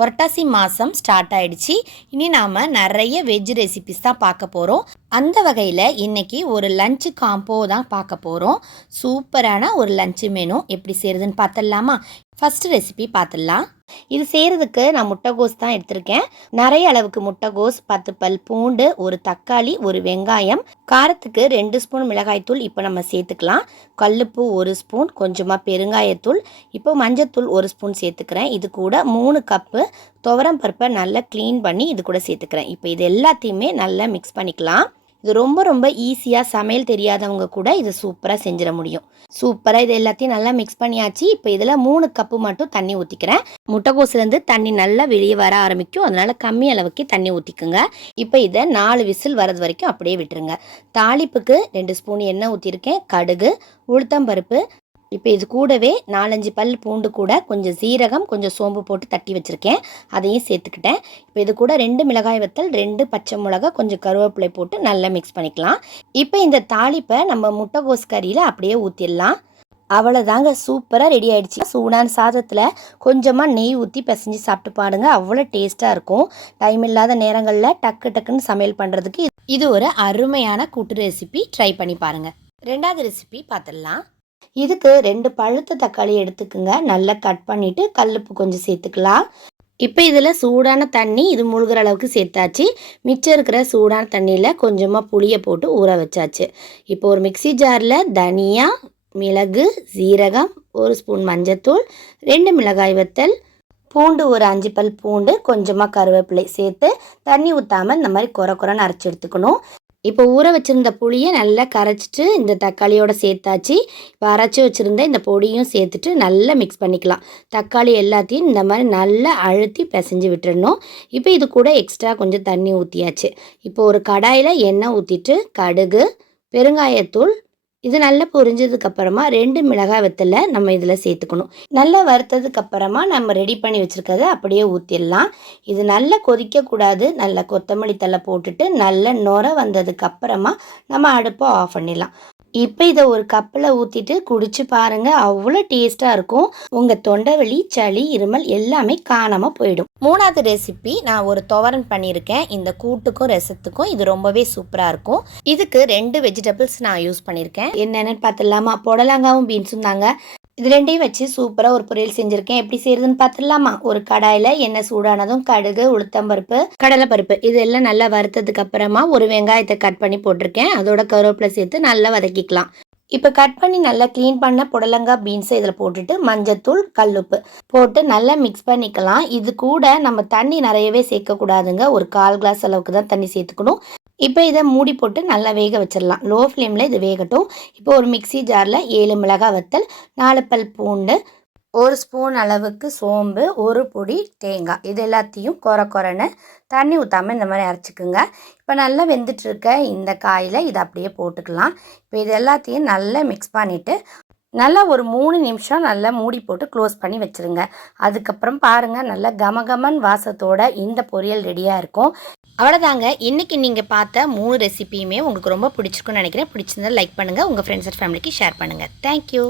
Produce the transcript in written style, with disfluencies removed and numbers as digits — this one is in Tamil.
புரட்டாசி மாதம் ஸ்டார்ட் ஆயிடுச்சு. இனி நாம் நிறைய வெஜ் ரெசிபிஸ் தான் பார்க்க போகிறோம். அந்த வகையில் இன்றைக்கி ஒரு லஞ்சு காம்போ தான் பார்க்க போகிறோம். சூப்பரான ஒரு லஞ்சு மெனு எப்படி செய்கிறதுன்னு பார்த்துடலாமா? ஃபஸ்ட்டு ரெசிபி பார்த்துடலாம். இது செய்கிறதுக்கு நான் முட்டைகோஸ் தான் எடுத்திருக்கேன். நிறைய அளவுக்கு முட்டைகோஸ், 10 பல் பூண்டு, ஒரு தக்காளி, ஒரு வெங்காயம், காரத்துக்கு 2 ஸ்பூன் மிளகாய்த்தூள் இப்போ நம்ம சேர்த்துக்கலாம். கல்லுப்பு 1 ஸ்பூன், கொஞ்சமாக பெருங்காயத்தூள், இப்போ மஞ்சத்தூள் 1 ஸ்பூன் சேர்த்துக்கிறேன். இது கூட 3 கப்பு துவரம் பருப்பை நல்லா க்ளீன் பண்ணி இது கூட சேர்த்துக்கிறேன். இப்போ இது எல்லாத்தையுமே நல்லா மிக்ஸ் பண்ணிக்கலாம். இது ரொம்ப ரொம்ப ஈஸியாக, சமையல் தெரியாதவங்க கூட இதை சூப்பராக செஞ்சிட முடியும். சூப்பராக இது எல்லாத்தையும் நல்லா மிக்ஸ் பண்ணியாச்சு. இப்போ இதில் 3 கப்பு மட்டும் தண்ணி ஊற்றிக்கிறேன். முட்டைகோசுலேருந்து தண்ணி நல்லா வெளியே வர ஆரம்பிக்கும், அதனால் கம்மி அளவுக்கு தண்ணி ஊற்றிக்குங்க. இப்போ இதை 4 விசில் வரது வரைக்கும் அப்படியே விட்டுருங்க. தாளிப்புக்கு 2 ஸ்பூன் எண்ணெய் ஊற்றிருக்கேன். கடுகு, உளுத்தம்பருப்பு, இப்போ இது கூடவே 4-5 பல் பூண்டு கூட கொஞ்சம் சீரகம், கொஞ்சம் சோம்பு போட்டு தட்டி வச்சுருக்கேன், அதையும் சேர்த்துக்கிட்டேன். இப்போ இது கூட 2 மிளகாய் வத்தல், 2 பச்சை மிளகா, கொஞ்சம் கருவேப்பிலை போட்டு நல்லா மிக்ஸ் பண்ணிக்கலாம். இப்போ இந்த தாளிப்பை நம்ம முட்டைகோஸ் கறியில் அப்படியே ஊற்றிடலாம். அவ்வளோதாங்க, சூப்பராக ரெடி ஆகிடுச்சு. சூடான சாதத்தில் கொஞ்சமாக நெய் ஊற்றி பிசைஞ்சு சாப்பிட்டு பாருங்க, அவ்வளோ டேஸ்ட்டாக இருக்கும். டைம் இல்லாத நேரங்களில் டக்கு டக்குன்னு சமையல் பண்ணுறதுக்கு இது ஒரு அருமையான கூட்டு ரெசிபி. ட்ரை பண்ணி பாருங்கள். 2வது ரெசிபி பார்த்துடலாம். இதுக்கு 2 பழுத்த தக்காளி எடுத்துக்குங்க. நல்லா கட் பண்ணிவிட்டு கல்லுப்பு கொஞ்சம் சேர்த்துக்கலாம். இப்போ இதில் சூடான தண்ணி இது முழுகிற அளவுக்கு சேர்த்தாச்சு. மிச்சம் இருக்கிற சூடான தண்ணியில் கொஞ்சமாக புளியை போட்டு ஊற வச்சாச்சு. இப்போ ஒரு மிக்சி ஜாரில் தனியா, மிளகு, சீரகம், 1 ஸ்பூன் மஞ்சத்தூள், 2 மிளகாய் வத்தல், பூண்டு ஒரு 5 பல் பூண்டு, கொஞ்சமாக கருவேப்பிலை சேர்த்து தண்ணி ஊற்றாமல் இந்த மாதிரி குறைன்னு அரைச்சி எடுத்துக்கணும். இப்போ ஊற வச்சுருந்த புளியை நல்லா கரைச்சிட்டு இந்த தக்காளியோட சேர்த்தாச்சு. இப்போ அரைச்சி வச்சுருந்த இந்த பொடியும் சேர்த்துட்டு நல்லா மிக்ஸ் பண்ணிக்கலாம். தக்காளி எல்லாத்தையும் இந்த மாதிரி நல்லா அழுத்தி பிசைஞ்சு விட்டுடணும். இப்போ இது கூட எக்ஸ்ட்ரா கொஞ்சம் தண்ணி ஊற்றியாச்சு. இப்போ ஒரு கடாயில் எண்ணெய் ஊற்றிட்டு கடுகு, பெருங்காயத்தூள், இது நல்லா பொரிஞ்சதுக்கப்புறமா 2 மிளகாய் வத்தலை நம்ம இதில் சேர்த்துக்கணும். நல்லா வறுத்ததுக்கப்புறமா நம்ம ரெடி பண்ணி வச்சுருக்கிறத அப்படியே ஊற்றிடலாம். இது நல்லா கொதிக்கக்கூடாது. நல்லா கொத்தமல்லி தழை போட்டுட்டு நல்லா நுர வந்ததுக்கப்புறமா நம்ம அடுப்பை ஆஃப் பண்ணிடலாம். இப்போ இதை ஒரு கப்பில் ஊற்றிட்டு குடிச்சு பாருங்கள், அவ்வளோ டேஸ்ட்டாக இருக்கும். உங்கள் தொண்டைவலி, சளி, இருமல் எல்லாமே காணாமல் போயிடும். 3வது ரெசிபி நான் ஒரு துவரன் பண்ணியிருக்கேன். இந்த கூட்டுக்கும் ரசத்துக்கும் இது ரொம்பவே சூப்பராக இருக்கும். இதுக்கு 2 வெஜிடபிள்ஸ் நான் யூஸ் பண்ணியிருக்கேன். என்னென்னு பார்த்துடலாமா? புடலங்காவும் பீன்ஸும் தாங்க. இது 2ஐயும் வச்சு சூப்பராக ஒரு பொரியல் செஞ்சுருக்கேன். எப்படி செய்யறதுன்னு பார்த்துடலாமா? ஒரு கடாயில் எண்ணெய் சூடானதும் கடுகு, உளுத்தம்பருப்பு, கடலைப்பருப்பு இதெல்லாம் நல்லா வறுத்ததுக்கு அப்புறமா ஒரு வெங்காயத்தை கட் பண்ணி போட்டிருக்கேன். அதோட கருவேப்பிலை சேர்த்து நல்லா வதக்கிக்கலாம். இப்போ கட் பண்ணி நல்லா க்ளீன் பண்ண புடலங்காய், பீன்ஸை இதில் போட்டுட்டு மஞ்சத்தூள், கல்லுப்பு போட்டு நல்லா மிக்ஸ் பண்ணிக்கலாம். இது கூட நம்ம தண்ணி நிறையவே சேர்க்கக்கூடாதுங்க. ஒரு 1/4 கிளாஸ் அளவுக்கு தான் தண்ணி சேர்த்துக்கணும். இப்போ இதை மூடி போட்டு நல்லா வேக வச்சிடலாம். லோ ஃப்ளேமில் இது வேகட்டும். இப்போ ஒரு மிக்சி ஜாரில் 7 மிளகாய் வத்தல், 4 பல் பூண்டு, 1 ஸ்பூன் அளவுக்கு சோம்பு, 1 பொடி தேங்காய், இது எல்லாத்தையும் குறைன்னு தண்ணி ஊற்றாமல் இந்த மாதிரி அரைச்சிக்குங்க. இப்போ நல்லா வெந்துட்டுருக்க இந்த காயில் இதை அப்படியே போட்டுக்கலாம். இப்போ இது எல்லாத்தையும் நல்லா மிக்ஸ் பண்ணிவிட்டு நல்லா ஒரு 3 நிமிஷம் நல்லா மூடி போட்டு க்ளோஸ் பண்ணி வச்சுருங்க. அதுக்கப்புறம் பாருங்கள், நல்லா கமகமன் வாசத்தோட இந்த பொரியல் ரெடியாக இருக்கும். அவ்வளோதாங்க, இன்றைக்கி நீங்கள் பார்த்த 3 ரெசிபியுமே உங்களுக்கு ரொம்ப பிடிச்சிருக்குன்னு நினைக்கிறேன். பிடிச்சிருந்தால் லைக் பண்ணுங்கள், உங்கள் ஃப்ரெண்ட்ஸ் அண்ட் ஃபேமிலிக்கு ஷேர் பண்ணுங்கள். தேங்க்யூ.